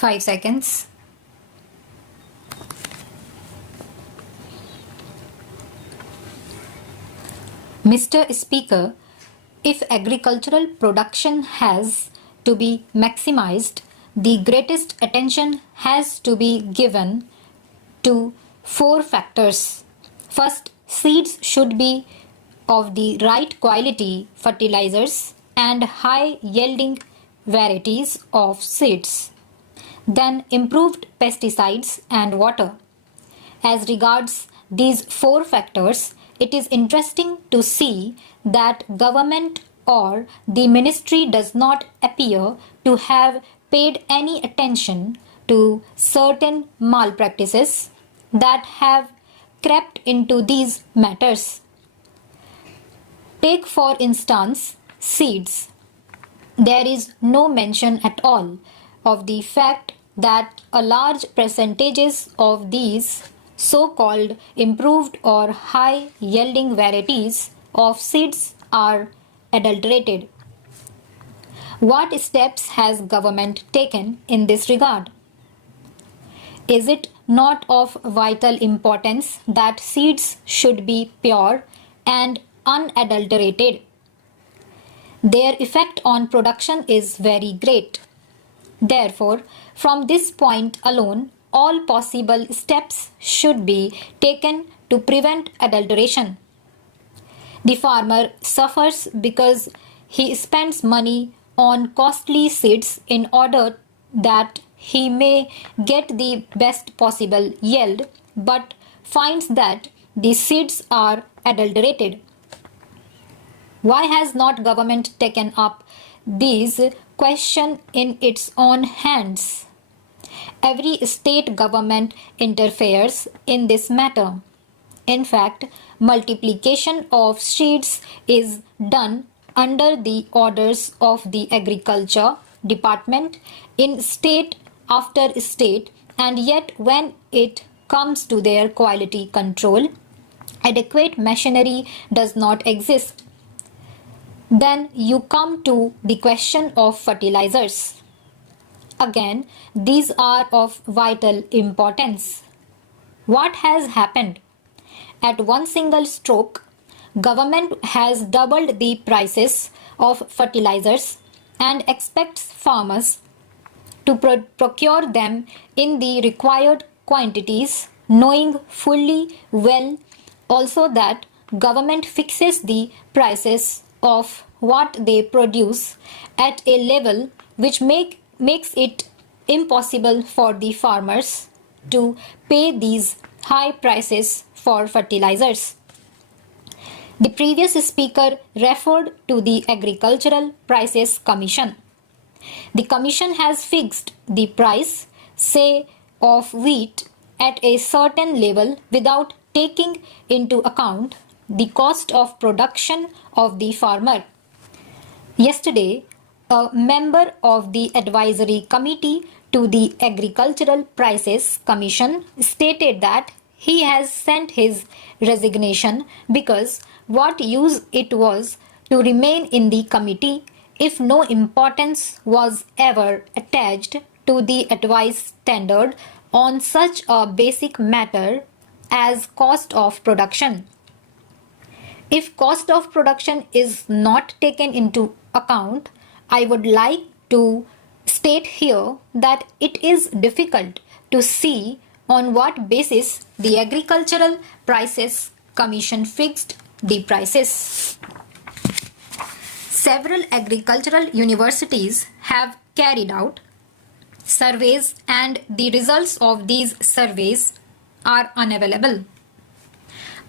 5 seconds. Mr. Speaker, if agricultural production has to be maximized, the greatest attention has to be given to 4 factors. First, seeds should be of the right quality fertilizers and high yielding varieties of seeds. Then improved pesticides and water. As regards these 4 factors, it is interesting to see that government or the ministry does not appear to have paid any attention to certain malpractices that have crept into these matters. Take for instance seeds. There is no mention at all of the fact that a large percentages of these so-called improved or high-yielding varieties of seeds are adulterated. What steps has government taken in this regard? Is it not of vital importance that seeds should be pure and unadulterated? Their effect on production is very great. Therefore, from this point alone, all possible steps should be taken to prevent adulteration. The farmer suffers because he spends money on costly seeds in order that he may get the best possible yield, but finds that the seeds are adulterated. Why has not government taken up this question in its own hands? Every state government interferes in this matter. In fact, multiplication of seeds is done under the orders of the Agriculture Department in state after state, and yet when it comes to their quality control, adequate machinery does not exist. Then you come to the question of fertilizers. Again, these are of vital importance. What has happened? At one single stroke, government has doubled the prices of fertilizers and expects farmers to procure them in the required quantities, knowing fully well also that government fixes the prices of what they produce at a level which makes it impossible for the farmers to pay these high prices for fertilizers. The previous speaker referred to the Agricultural Prices Commission. The commission has fixed the price, say, of wheat at a certain level without taking into account the cost of production of the farmer. Yesterday, a member of the advisory committee to the Agricultural Prices Commission stated that he has sent his resignation because what use it was to remain in the committee if no importance was ever attached to the advice tendered on such a basic matter as cost of production. If cost of production is not taken into account, I would like to state here that it is difficult to see on what basis the Agricultural Prices Commission fixed the prices. Several agricultural universities have carried out surveys and the results of these surveys are unavailable.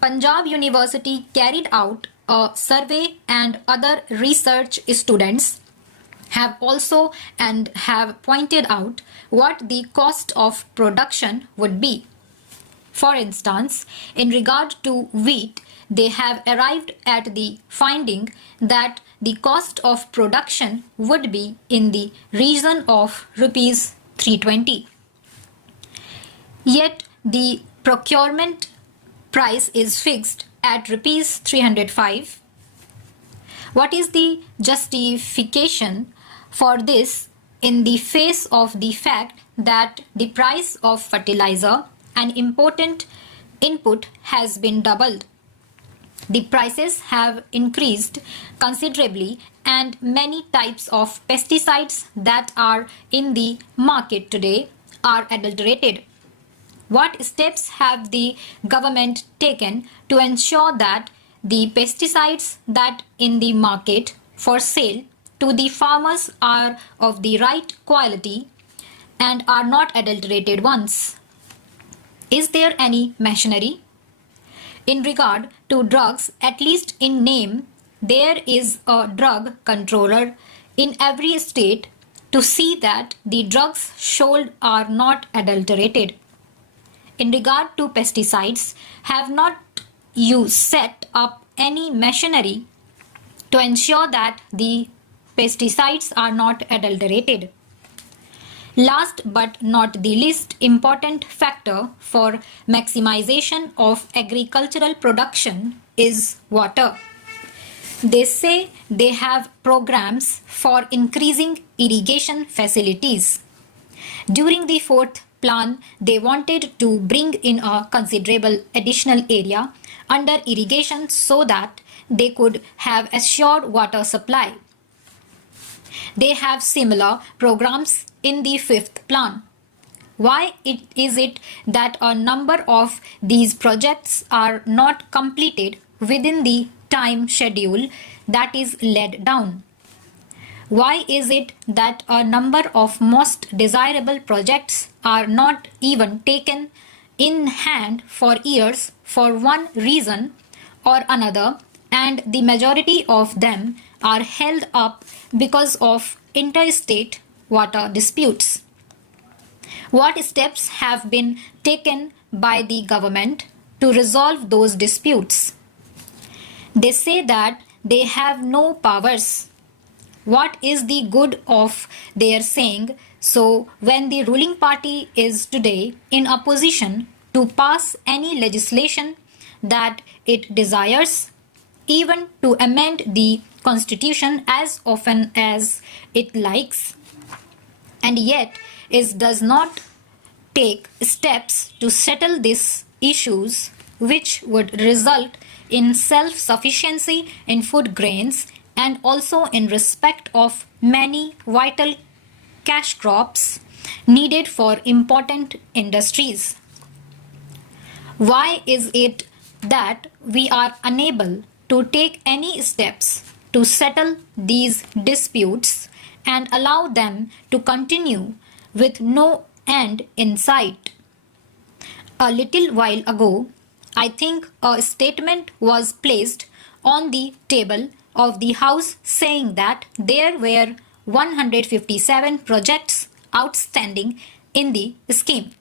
Punjab University carried out a survey and other research students have also and have pointed out what the cost of production would be. For instance, in regard to wheat, they have arrived at the finding that the cost of production would be in the region of rupees 320. Yet the procurement price is fixed at rupees 305. What is the justification for this in the face of the fact that the price of fertilizer, an important input, has been doubled. The prices have increased considerably and many types of pesticides that are in the market today are adulterated. What steps have the government taken to ensure that the pesticides that in the market for sale to the farmers are of the right quality and are not adulterated ones? Is there any machinery? In regard to drugs, at least in name, there is a drug controller in every state to see that the drugs sold are not adulterated. In regard to pesticides, have not you set up any machinery to ensure that the pesticides are not adulterated? Last but not the least important factor for maximization of agricultural production is water. They say they have programs for increasing irrigation facilities. During the fourth plan, they wanted to bring in a considerable additional area under irrigation so that they could have assured water supply. They have similar programs in the fifth plan. Why is it that a number of these projects are not completed within the time schedule that is laid down? Why is it that a number of most desirable projects are not even taken in hand for years for one reason or another, and the majority of them are held up because of interstate water disputes? What steps have been taken by the government to resolve those disputes? They say that they have no powers. What is the good of their saying so when the ruling party is today in a position to pass any legislation that it desires, even to amend the constitution as often as it likes, and yet it does not take steps to settle these issues, which would result in self-sufficiency in food grains and also in respect of many vital cash crops needed for important industries? Why is it that we are unable to take any steps to settle these disputes and allow them to continue with no end in sight? A little while ago, I think a statement was placed on the table of the House saying that there were 157 projects outstanding in the scheme.